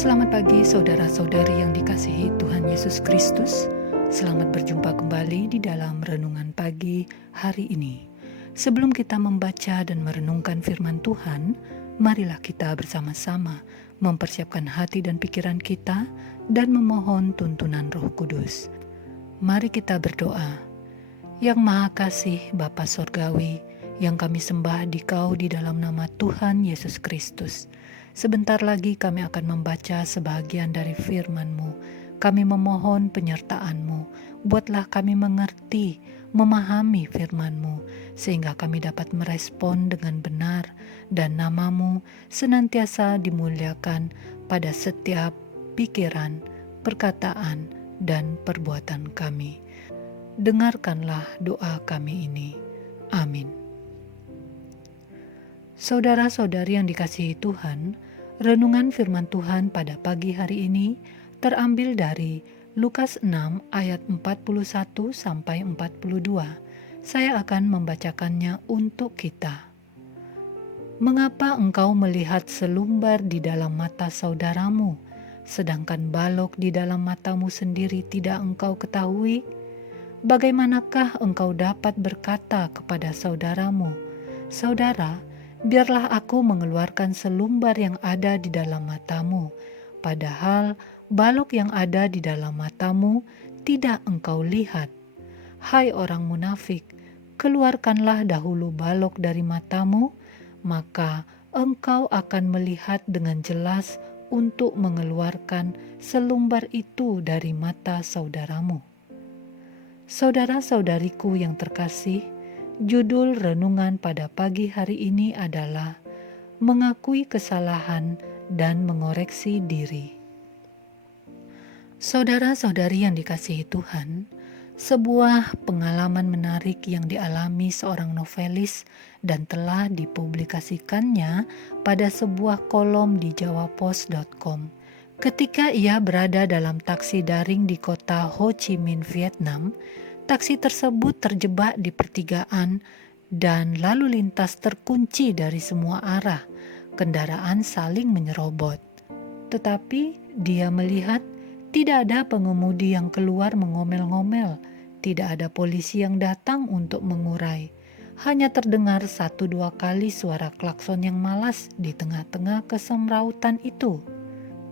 Selamat pagi saudara-saudari yang dikasihi Tuhan Yesus Kristus. Selamat berjumpa kembali di dalam renungan pagi hari ini. Sebelum kita membaca dan merenungkan firman Tuhan, marilah kita bersama-sama mempersiapkan hati dan pikiran kita dan memohon tuntunan Roh Kudus. Mari kita berdoa. Yang Maha Kasih Bapa Sorgawi, yang kami sembah Dikau di dalam nama Tuhan Yesus Kristus. Sebentar lagi kami akan membaca sebahagian dari firman-Mu. Kami memohon penyertaan-Mu. Buatlah kami mengerti, memahami firman-Mu, sehingga kami dapat merespon dengan benar, dan nama-Mu senantiasa dimuliakan pada setiap pikiran, perkataan, dan perbuatan kami. Dengarkanlah doa kami ini. Amin. Saudara-saudari yang dikasihi Tuhan, renungan firman Tuhan pada pagi hari ini terambil dari Lukas 6 ayat 41 sampai 42. Saya akan membacakannya untuk kita. Mengapa engkau melihat selumbar di dalam mata saudaramu, sedangkan balok di dalam matamu sendiri tidak engkau ketahui? Bagaimanakah engkau dapat berkata kepada saudaramu, "Saudara, biarlah aku mengeluarkan selumbar yang ada di dalam matamu," padahal balok yang ada di dalam matamu tidak engkau lihat. Hai orang munafik, keluarkanlah dahulu balok dari matamu, maka engkau akan melihat dengan jelas untuk mengeluarkan selumbar itu dari mata saudaramu. Saudara-saudariku yang terkasih, judul renungan pada pagi hari ini adalah mengakui kesalahan dan mengoreksi diri. Saudara-saudari yang dikasihi Tuhan, sebuah pengalaman menarik yang dialami seorang novelis dan telah dipublikasikannya pada sebuah kolom di jawapos.com. Ketika ia berada dalam taksi daring di kota Ho Chi Minh, Vietnam, taksi tersebut terjebak di pertigaan dan lalu lintas terkunci dari semua arah. Kendaraan saling menyerobot. Tetapi dia melihat tidak ada pengemudi yang keluar mengomel-ngomel, tidak ada polisi yang datang untuk mengurai. Hanya terdengar 1-2 kali suara klakson yang malas di tengah-tengah kesemrautan itu.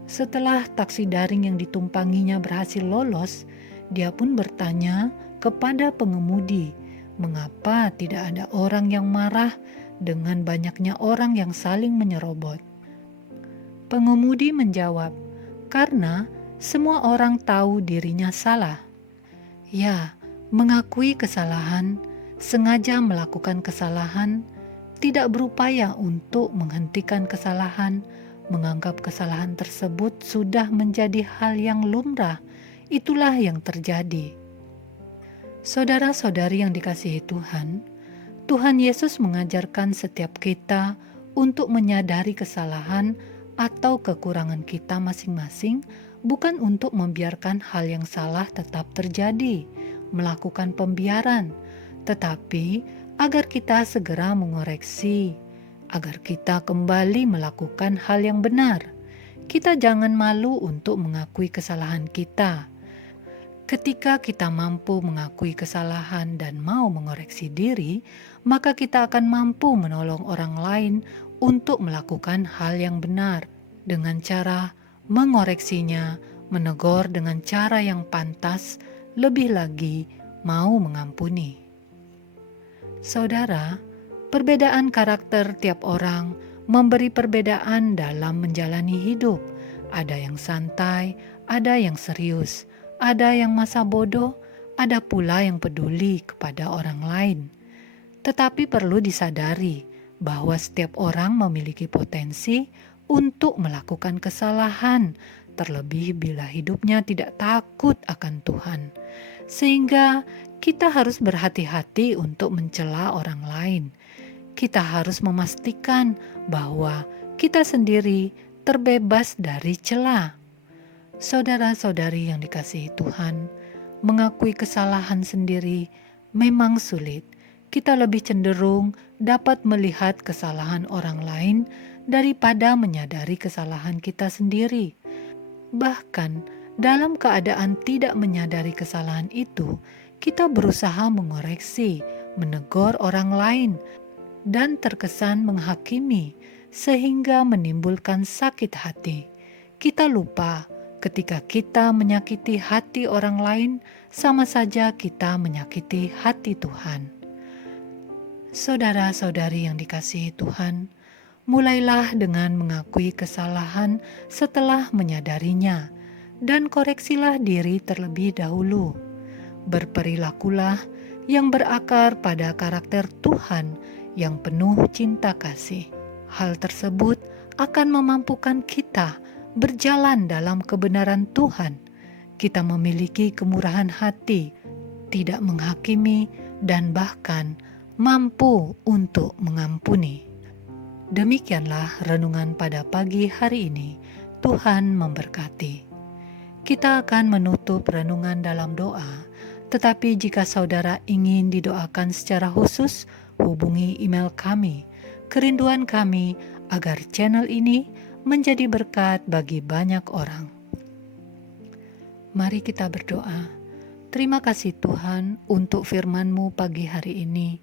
Setelah taksi daring yang ditumpanginya berhasil lolos, dia pun bertanya kepada pengemudi, mengapa tidak ada orang yang marah dengan banyaknya orang yang saling menyerobot. Pengemudi menjawab, karena semua orang tahu dirinya salah. Ya, mengakui kesalahan, sengaja melakukan kesalahan, tidak berupaya untuk menghentikan kesalahan, menganggap kesalahan tersebut sudah menjadi hal yang lumrah, itulah yang terjadi. Saudara-saudari yang dikasihi Tuhan, Tuhan Yesus mengajarkan setiap kita untuk menyadari kesalahan atau kekurangan kita masing-masing, bukan untuk membiarkan hal yang salah tetap terjadi, melakukan pembiaran, tetapi agar kita segera mengoreksi, agar kita kembali melakukan hal yang benar. Kita jangan malu untuk mengakui kesalahan kita. Ketika kita mampu mengakui kesalahan dan mau mengoreksi diri, maka kita akan mampu menolong orang lain untuk melakukan hal yang benar dengan cara mengoreksinya, menegur dengan cara yang pantas, lebih lagi mau mengampuni. Saudara, perbedaan karakter tiap orang memberi perbedaan dalam menjalani hidup. Ada yang santai, ada yang serius, ada yang masa bodoh, ada pula yang peduli kepada orang lain. Tetapi perlu disadari bahwa setiap orang memiliki potensi untuk melakukan kesalahan, terlebih bila hidupnya tidak takut akan Tuhan. Sehingga kita harus berhati-hati untuk mencela orang lain. Kita harus memastikan bahwa kita sendiri terbebas dari cela. Saudara-saudari yang dikasihi Tuhan, mengakui kesalahan sendiri memang sulit. Kita lebih cenderung dapat melihat kesalahan orang lain daripada menyadari kesalahan kita sendiri. Bahkan dalam keadaan tidak menyadari kesalahan itu, kita berusaha mengoreksi, menegur orang lain, dan terkesan menghakimi sehingga menimbulkan sakit hati. Kita lupa ketika kita menyakiti hati orang lain, sama saja kita menyakiti hati Tuhan. Saudara-saudari yang dikasihi Tuhan, mulailah dengan mengakui kesalahan setelah menyadarinya, dan koreksilah diri terlebih dahulu. Berperilakulah yang berakar pada karakter Tuhan yang penuh cinta kasih. Hal tersebut akan memampukan kita berjalan dalam kebenaran Tuhan. Kita memiliki kemurahan hati, tidak menghakimi, dan bahkan mampu untuk mengampuni. Demikianlah renungan pada pagi hari ini. Tuhan memberkati. Kita akan menutup renungan dalam doa, tetapi jika saudara ingin didoakan secara khusus, hubungi email kami. Kerinduan kami agar channel ini menjadi berkat bagi banyak orang. Mari kita berdoa. Terima kasih Tuhan untuk firman-Mu pagi hari ini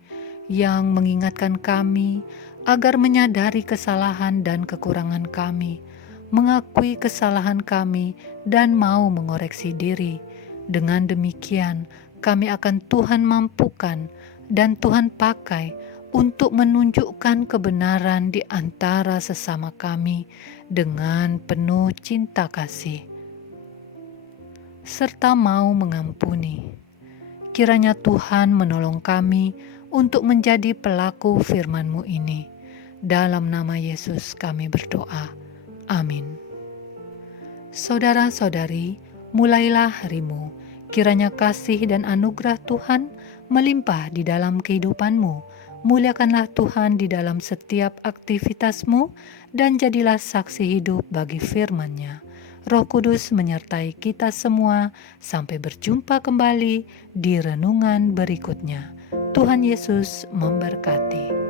yang mengingatkan kami agar menyadari kesalahan dan kekurangan kami, mengakui kesalahan kami, dan mau mengoreksi diri. Dengan demikian, kami akan Tuhan mampukan dan Tuhan pakai untuk menunjukkan kebenaran di antara sesama kami dengan penuh cinta kasih, serta mau mengampuni. Kiranya Tuhan menolong kami untuk menjadi pelaku firman-Mu ini. Dalam nama Yesus kami berdoa. Amin. Saudara-saudari, mulailah harimu. Kiranya kasih dan anugerah Tuhan melimpah di dalam kehidupanmu. Muliakanlah Tuhan di dalam setiap aktivitasmu dan jadilah saksi hidup bagi firman-Nya. Roh Kudus menyertai kita semua sampai berjumpa kembali di renungan berikutnya. Tuhan Yesus memberkati.